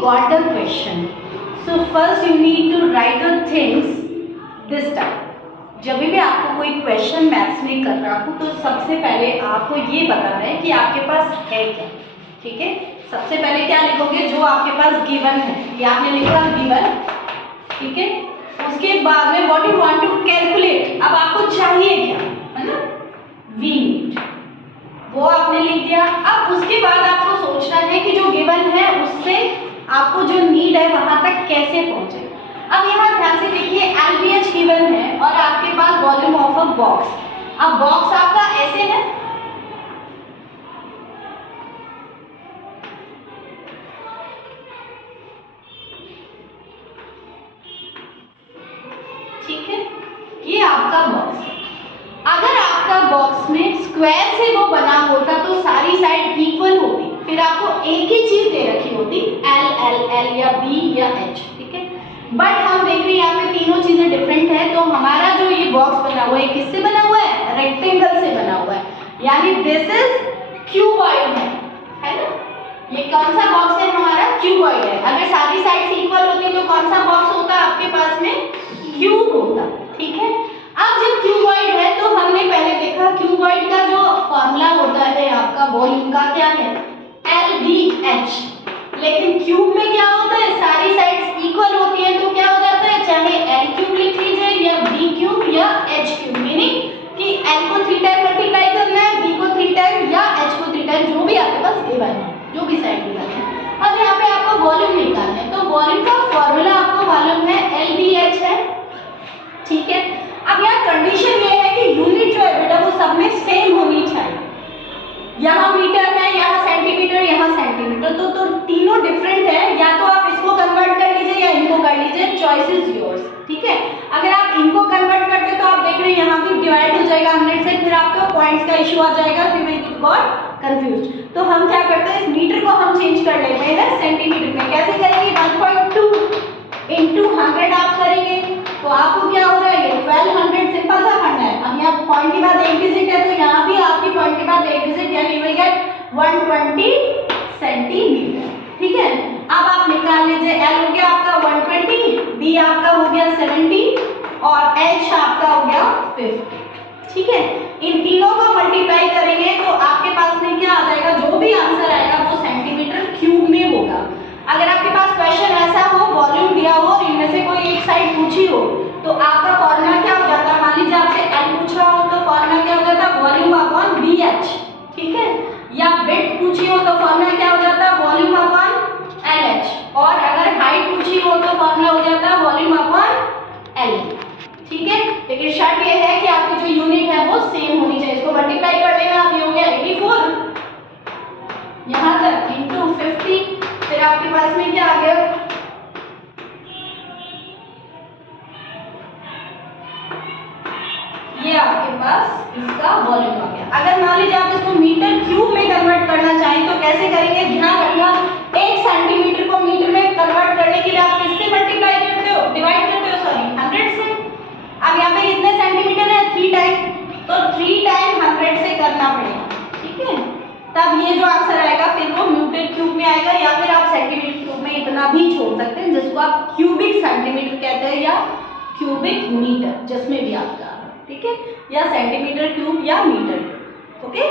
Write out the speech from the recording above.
got the question. So first you need to write the things this time. जब भी आपको कोई question maths में कर रहा हूँ तो सबसे पहले आपको ये बताना है कि आपके पास है क्या. ठीक है, सबसे पहले क्या लिखोगे, जो आपके पास गिवन है, ये आपने लिखा गिवन. ठीक है, उसके बाद में what you want to calculate, अब आपको चाहिए क्या, है ना, वी नीड, वो आपने लिख दिया. अब उसके बाद आपको सोचना है कि जो गिवन है उससे आपको जो नीड है वहां तक कैसे पहुंचे. अब यहाँ ध्यान से देखिए, LBH गिवन है और आपके पास वॉल्यूम ऑफ अ बॉक्स. अब बॉक्स आपका ऐसे है, ठीक है, ये आपका बॉक्स. अगर आपका बॉक्स में स्क्वायर से वो बना होता तो सारी साइड इक्वल होती, फिर आपको एक ही चीज दे रखी होती, L L L या B या H. ठीक है, बट हम देख रहे हैं यहाँ पे तीनों चीजें डिफरेंट है. तो हमारा जो ये बॉक्स बना हुआ है किससे बना हुआ है, रेक्टेंगल से बना हुआ है, यानी दिस इज क्यूबॉइड है ना. ये कौन सा बॉक्स है, हमारा क्यूबॉइड है. अगर सारी साइड्स इक्वल होती तो कौन सा बॉक्स होता आपके पास में, क्यूब होता. ठीक है, अब जब क्यूबॉइड है तो हमने पहले देखा क्यूबॉइड का जो फॉर्मूला होता है आपका वॉल्यूम का क्या है, LBH. लेकिन क्यूब में क्या होता है, सारी साइड्स इक्वल होती है तो क्या हो जाता है, चाहे L क्यूब लिख लीजिए या B क्यूब या H क्यूब, मीनिंग कि L को 3 टाइम मल्टीप्लाई करना है, B को 3 टाइम या H को 3 टाइम, जो भी आपके पास गिवन है, जो भी साइड गिवन है. अब यहाँ पे आपको वॉल्यूम निकालना है, तो वॉल्यूम का फॉर्मूला आपको मालूम है, LBH है. ठीक है, अब यहाँ कंडीशन ये है कि यूनिट जो है बेटा वो सब में सेम होनी चाहिए. यहाँ मीटर है, यहाँ सेंटीमीटर, यहाँ सेंटीमीटर, तो तीनों डिफरेंट है. या तो आप इसको कन्वर्ट कर लीजिए या इनको कर लीजिए, चॉइस इज योर्स. ठीक है, अगर आप इनको कन्वर्ट करते तो आप देख रहे हैं यहाँ भी डिवाइड हो जाएगा 100 से, फिर आपका पॉइंट्स का इशू आ जाएगा, फिर मैं गॉट कंफ्यूज. तो हम क्या करते हैं, इस मीटर को हम चेंज कर लेते हैं सेंटीमीटर में. कैसे करेंगे, 1.2 इंटू 100 आप करेंगे तो आपको क्या हो जाएगा, 1200. सिंपल सा करना है. अब यहाँ पॉइंट के बाद एक डिजिट है तो यहाँ भी आपकी पॉइंट के बाद एक डिजिट, यानी विल गेट 120 सेंटीमीटर. ठीक है, अब आप निकाल लीजिए, L हो गया आपका 120, B आपका हो गया 70 और H आपका हो गया 50. ठीक है, इन तीनों को मल्टीप्लाई करेंगे तो आपके पास में क्या आ जाएगा, जो भी आंसर आएगा वो सेंटीमीटर क्यूब में होगा. अगर आपके पास क्वेश्चन ऐसा हो, वॉल्यूम दिया हो और इनमें से कोई एक साइड पूछी हो तो आपका फॉर्मूला क्या हो जाता, मान लीजिए आपसे L पूछ रहा हो तो फॉर्मूला क्या हो जाता, वॉल्यूम अपॉन BH. ठीक है, या विड्थ पूछी हो तो फॉर्मूला क्या हो जाता, वॉल्यूम अपॉन LH. और अगर हाइट पूछी हो तो फॉर्मूला हो जाता वॉल्यूम अपॉन L. ठीक है, लेकिन शर्त ये है कि आपकी जो यूनिट है वो सेम होनी चाहिए. इसको मल्टीप्लाई कर लेना, अब ये हो गया 84 यहाँ तक इंटू 50, फिर आपके पास में क्या आ गया, ये आपके पास इसका वॉल्यूम आ गया. अगर मान लीजिए आप इसको मीटर क्यूब में कन्वर्ट करना चाहें तो कैसे करेंगे, ध्यान रखना, 1 सेंटीमीटर को मीटर में कन्वर्ट करने के लिए आप किससे मल्टीप्लाई करते हो, डिवाइड करते हो, सॉरी 100 से. अब यहाँ पे कितने सेंटीमीटर है, 3 टाइम, तो 3 टाइम 100 से करना पड़ेगा. ठीक है, तब ये जो आंसर आएगा फिर वो मीटर क्यूब में आएगा, या फिर आप सेंटीमीटर क्यूब में इतना भी छोड़ सकते हैं, जिसको आप क्यूबिक सेंटीमीटर कहते हैं या क्यूबिक मीटर, जिसमें भी आपका. ठीक है, या सेंटीमीटर क्यूब या मीटर क्यूब. ओके.